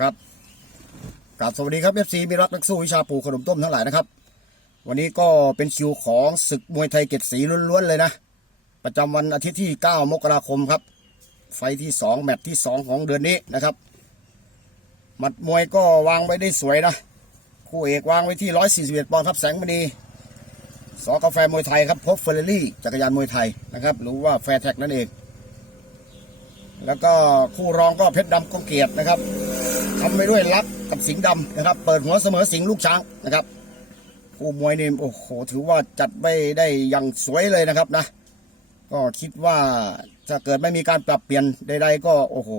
ครับกราบสวัสดีครับเอฟซีมีรักนักสู้วิชาปูขนมต้มทั้งหลายนะครับ วันนี้ก็เป็นคิวของศึกมวยไทยเกตสีล้วนๆเลยนะ ประจำวันอาทิตย์ที่ 9 มกราคมครับ ไฟที่ 2 แมตช์ที่ 2 ของเดือนนี้นะครับ หมัดมวยก็วางไว้ได้สวยนะ คู่เอกวางไว้ที่ 141ปอนด์ครับแสงมณีสอกาแฟมวยไทยครับพบเฟอร์รารี่จักรยานมวยไทยนะครับหรือว่าแฟร์แท็กนั่นเอง แล้วก็คู่รองก็เพชรดำกงเกียรตินะครับ ทำไปด้วยรักกับสิงห์ดำนะครับ เปิดหัวเสมอสิงห์ลูกช้างนะครับผู้มวยนี่โอ้โหถือว่าจัดไปได้อย่างสวยเลยนะครับนะ ก็คิดว่าถ้าเกิดไม่มีการปรับเปลี่ยนใดๆก็โอ้โห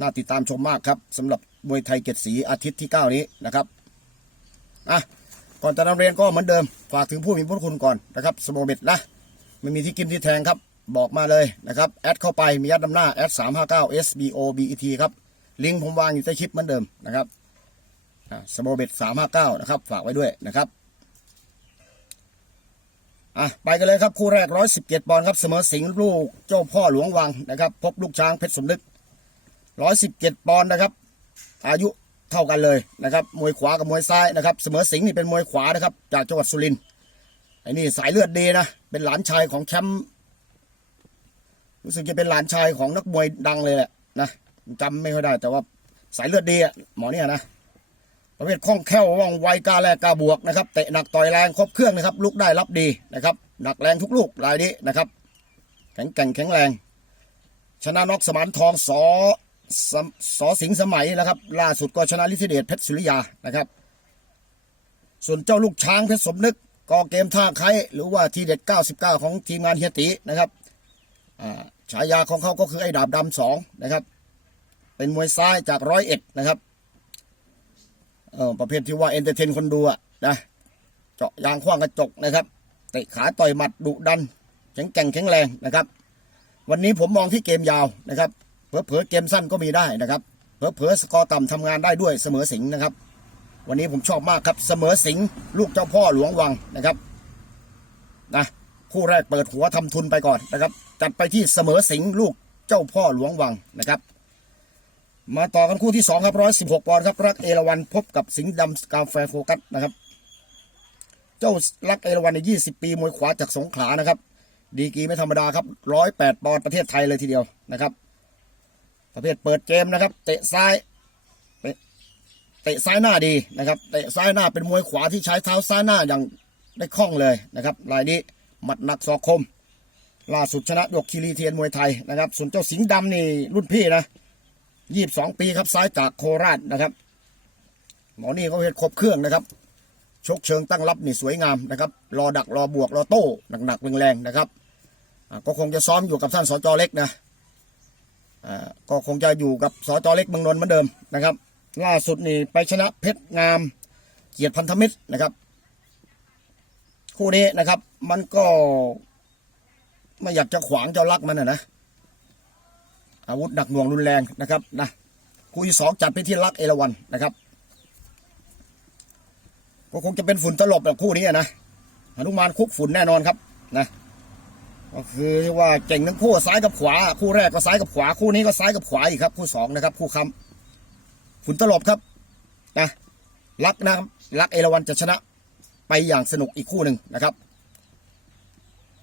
น่าติดตามชมมากครับสำหรับมวยไทยเกียรติศรีอาทิตย์ที่ 9 นี้นะครับอะก่อนจะนำเรียนก็เหมือนเดิม ฝากถึงผู้มีพระคุณก่อนนะครับสโมเบ็ดนะไม่มีที่กินที่แทงครับ บอกมาเลยนะครับ แอดเข้าไปมียัดนำหน้าแอดสามห้าเก้า SBO BET ครับ ลิงก์ผมวางอยู่ใต้คลิปเหมือนเดิมนะครับสโมเบ็ดสามห้าเก้านะครับ ฝากไว้ด้วยนะครับอะไปกันเลยครับคู่แรกร้อยสิบเจ็ดปอนด์ครับเสมอสิงห์ลูกเจ้าพ่อหลวงวังนะครับ พบลูกช้างเพชรสมนึกร้อยสิบเจ็ดปอนด์นะครับ อายุเท่ากันเลยนะครับ มวยขวากับมวยซ้ายนะครับ เสมอสิงห์นี่เป็นมวยขวานะครับ จากจังหวัดสุรินทร์ไอ้นี่สายเลือดดีนะ เป็นหลานชายของแชมป์รู้สึกจะเป็นหลานชายของนักมวยดังเลยแหละนะ จำไม่ค่อยได้ แต่ว่าสายเลือดดีอะหมอเนี่ยนะประเภทคล่องแคล่วว่องไวกล้าแลกกล้าบวกนะครับเตะหนักต่อยแรงครบเครื่องนะครับลุกได้รับดีนะครับหนักแรงทุกลูกรายนี้นะครับ แข็งแกร่งแข็งแรง ชนะนอกสมานทองสอสสอสิงสมัยนะครับ ล่าสุดก็ชนะลิทธิเดชเพชรสุริยานะครับ ส่วนเจ้าลูกช้างเพชรสมนึกก็เกมท่าไครหรือว่าทีเด็ด 99 ของทีมงานเฮียตีนะครับฉายาของเขาก็คือไอ้ดาบดำสองนะครับ เป็นมวยซ้ายจากร้อยเอ็ดนะครับเออประเภทที่ว่าเอนเตอร์เทนคนดูอะนะเจาะยางขว้างกระจกนะครับเตะขาต่อยหมัดดุดันแข็งแกร่งแข็งแรงนะครับ วันนี้ผมมองที่เกมยาวนะครับเผลอๆเกมสั้นก็มีได้นะครับเผลอๆสกอร์ต่ำทำงานได้ด้วยเสมอสิงนะครับ วันนี้ผมชอบมากครับเสมอสิงลูกเจ้าพ่อหลวงวังนะครับนะคู่แรกเปิดหัวทำทุนไปก่อนนะครับ จัดไปที่เสมอสิงลูกเจ้าพ่อหลวงวังนะครับ มาต่อกันคู่ที่สองครับร้อยสิบหกปอนด์ครับรักเอราวันพบกับสิงห์ดำกาแฟโฟกัสนะครับ เจ้ารักเอราวันในยี่สิบปีมวยขวาจากสงขลานะครับ ดีกีไม่ธรรมดาครับร้อยแปดปอนด์ประเทศไทยเลยทีเดียวนะครับ ประเภทเปิดเกมนะครับ เตะซ้ายเตะซ้ายหน้าดีนะครับเตะซ้ายหน้าเป็นมวยขวาที่ใช้เท้าซ้ายหน้าอย่างได้คล่องเลยนะครับรายนี้หมัดหนักศอกคมล่าสุดชนะยกคีรีเทียนมวยไทยนะครับส่วนเจ้าสิงห์ดำนี่รุ่นพี่นะ ยี่สิบสองปีครับซ้ายจากโคราชนะครับ หมอนี่เขาเห็นครบเครื่องนะครับ ชกเชิงตั้งรับนี่สวยงามนะครับ รอดักรอบวกรอโต้หนักๆแรงๆนะครับก็คงจะซ้อมอยู่กับท่านสจเล็กนะก็คงจะอยู่กับสจเล็กเมืองนนท์เหมือนเดิมนะครับ ล่าสุดนี่ไปชนะเพชรงาม เกียรติพันธมิตรนะครับ คู่นี้นะครับ มันก็ไม่อยากจะขวางเจ้าลักมันนะนะ อาวุธหนักหน่วงรุนแรงนะครับนะคู่ที่สองจัดไปที่ลักเอราวันนะครับก็คงจะเป็นฝุ่นตลบแบบคู่นี้นะหนุมานคุกฝุ่นแน่นอนครับนะก็คือว่าเก่งทั้งคู่ซ้ายกับขวา คู่แรกก็ซ้ายกับขวา คู่นี้ก็ซ้ายกับขวาอีกครับ คู่สองนะครับ คู่ค้ำฝุ่นตลบครับนะรักนะครับรักเอราวันจะชนะไปอย่างสนุกอีกคู่หนึ่งนะครับ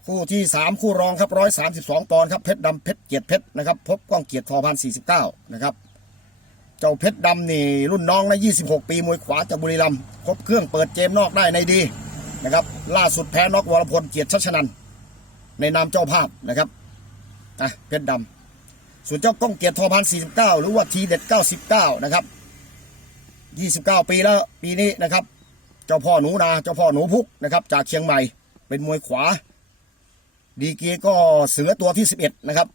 คู่ที่สามคู่รองครับร้อยสามสิบสองปอนด์ครับเพชรดำเพชรเกียรติเพชรนะครับพบก้องเกียรติทอพันสี่สิบเก้านะครับเจ้าเพชรดำนี่รุ่นน้องนะยี่สิบหกปีมวยขวาจากบุรีรัมย์ครบเครื่องเปิดเกมนอกได้ในดีนะครับล่าสุดแพ้น็อกวรพลเกียรติชัชนันในนามเจ้าภาพนะครับอะเพชรดำส่วนเจ้าก้องเกียรติทอพันสี่สิบเก้าหรือว่าทีเด็ดเก้าสิบเก้านะครับยี่สิบเก้าปีแล้วปีนี้นะครับ เจ้าพ่อหนูนาเจ้าพ่อหนูพุกนะครับจากเชียงใหม่เป็นมวยขวา ดีกีก็เสือตัวที่สิบเอ็ดนะครับ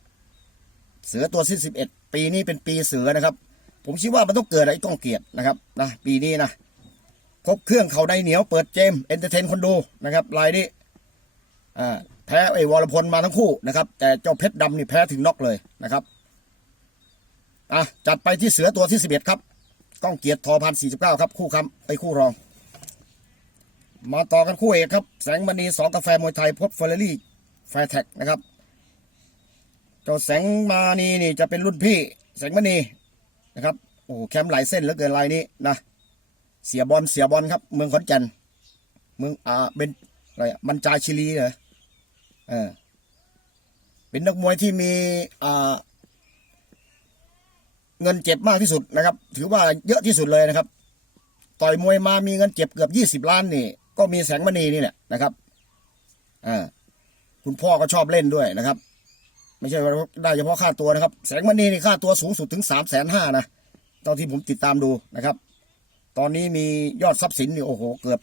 เสือตัวที่สิบเอ็ดปีนี้เป็นปีเสือนะครับ ผมคิดว่ามันต้องเกิดไอ้ก้องเกียรตินะครับนะปีนี้นะครบเครื่องเขาได้เหนียวเปิดเจมเอนเตอร์เทนคนดูนะครับรายนี้อ่าแพ้ไอ้วรพลมาทั้งคู่นะครับ แต่เจ้าเพชรดำนี่แพ้ถึงน็อกเลยนะครับอะจัดไปที่เสือตัวที่สิบเอ็ดครับก้องเกียรติทอพันสี่สิบเก้าครับ คู่คำไปคู่รอง มาต่อกันคู่เอกครับ แสงมณีสองกาแฟมวยไทยพบเฟอร์รารี่ แฟแท็กนะครับเจ้าแสงมานีนี่จะเป็นรุ่นพี่แสงมณีนะครับโอ้แคมป์หลายเส้นเหลือเกินรายนี้นะเสียบอลเสียบอลครับ เมืองขอนแก่นเมืองอ่าเป็นอะไรมันจาชิลีเหรอเออเป็นนักมวยที่มีอ่าเงินเจ็บมากที่สุดนะครับ ถือว่าเยอะที่สุดเลยนะครับ ต่อยมวยมามีเงินเจ็บเกือบยี่สิบล้านนี่ ก็มีแสงมณีนี่แหละนะครับอ่า คุณพ่อก็ชอบเล่นด้วยนะครับ ไม่ใช่ว่าได้เฉพาะค่าตัวนะครับ แสงมณีนี่ค่าตัวสูงสุดถึงสามแสนห้านะตอนที่ผมติดตามดูนะครับ ตอนนี้มียอดทรัพย์สินนี่โอ้โห เกือบ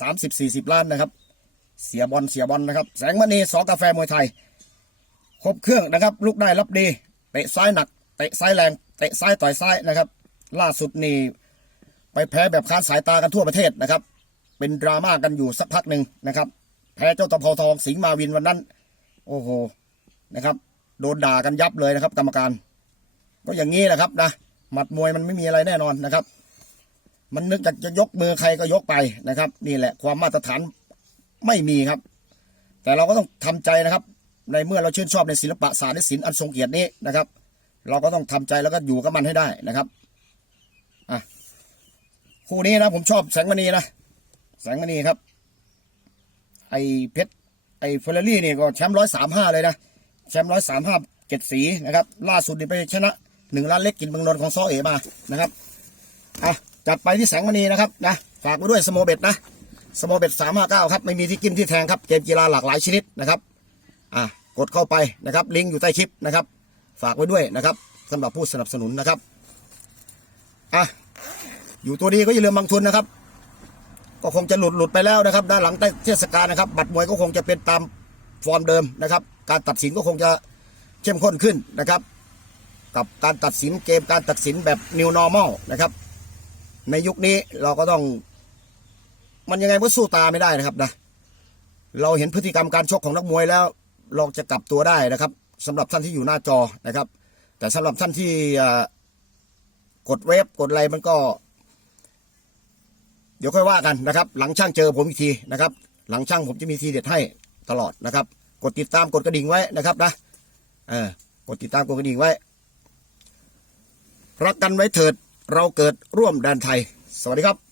สามสิบสี่สิบล้านนะครับ เสียบอลเสียบอลนะครับ แสงมณีสอกาแฟมวยไทย ครบเครื่องนะครับลุกได้รับดีเตะซ้ายหนักเตะซ้ายแรงเตะซ้ายต่อยซ้ายนะครับ ล่าสุดนี่ไปแพ้แบบค้านสายตากันทั่วประเทศนะครับ เป็นดราม่ากันอยู่สักพักหนึ่งนะครับ แพ้เจ้าตะเภาทองสิงห์มาวินวันนั้น โอ้โหนะครับ โดนด่ากันยับเลยนะครับ กรรมการ ก็อย่างนี้แหละครับนะหมัดมวยมันไม่มีอะไรแน่นอนนะครับ มันนึกอยากจะยกมือใครก็ยกไปนะครับ นี่แหละความมาตรฐานไม่มีครับ แต่เราก็ต้องทำใจนะครับ ในเมื่อเราชื่นชอบในศิลปะศาสตร์และศิลป์อันทรงเกียรตินี้นะครับ เราก็ต้องทำใจแล้วก็อยู่กับมันให้ได้นะครับอะคู่นี้นะผมชอบแสงมณีนะแสงมณีครับ ไอเพชรไอเฟอร์รารี่นี่ก็แชมป์ร้อยสามห้าเลยนะแชมป์ร้อยสามห้าเจ็ดสีนะครับ ล่าสุดนี่ไปชนะหนึ่งล้านเล็กกินเมืองนนของซอเอมานะครับอะจัดไปที่แสงมณีนะครับนะฝากไว้ด้วยสโมเบ็ดนะสโมเบ็ดสามห้าเก้าครับไม่มีที่กินที่แทงครับเกมกีฬาหลากหลายชนิดนะครับอะกดเข้าไปนะครับ ลิงก์อยู่ใต้คลิปนะครับ ฝากไว้ด้วยนะครับสำหรับผู้สนับสนุนนะครับอะอยู่ตัวดีก็อย่าลืมบางทุนนะครับ ก็คงจะหลุดหลุดไปแล้วนะครับ ด้านหลังใต้เทศกาลนะครับ บัตรมวยก็คงจะเป็นตามฟอร์มเดิมนะครับ การตัดสินก็คงจะเข้มข้นขึ้นนะครับ กับการตัดสินเกมการตัดสินแบบ new normal นะครับ ในยุคนี้เราก็ต้อง มันยังไงก็สู้ตาไม่ได้นะครับนะเราเห็นพฤติกรรมการชกของนักมวยแล้ว เราจะกลับตัวได้นะครับสำหรับท่านที่อยู่หน้าจอนะครับ แต่สำหรับท่านที่กดเว็บกดอะไรมันก็ เดี๋ยวค่อยว่ากันนะครับ หลังช่างเจอผมอีกทีนะครับ หลังช่างผมจะมีทีเด็ดให้ตลอดนะครับ กดติดตามกดกระดิ่งไว้นะครับนะเออกดติดตามกดกระดิ่งไว้ รักกันไว้เถิดเราเกิดร่วมแดนไทย สวัสดีครับ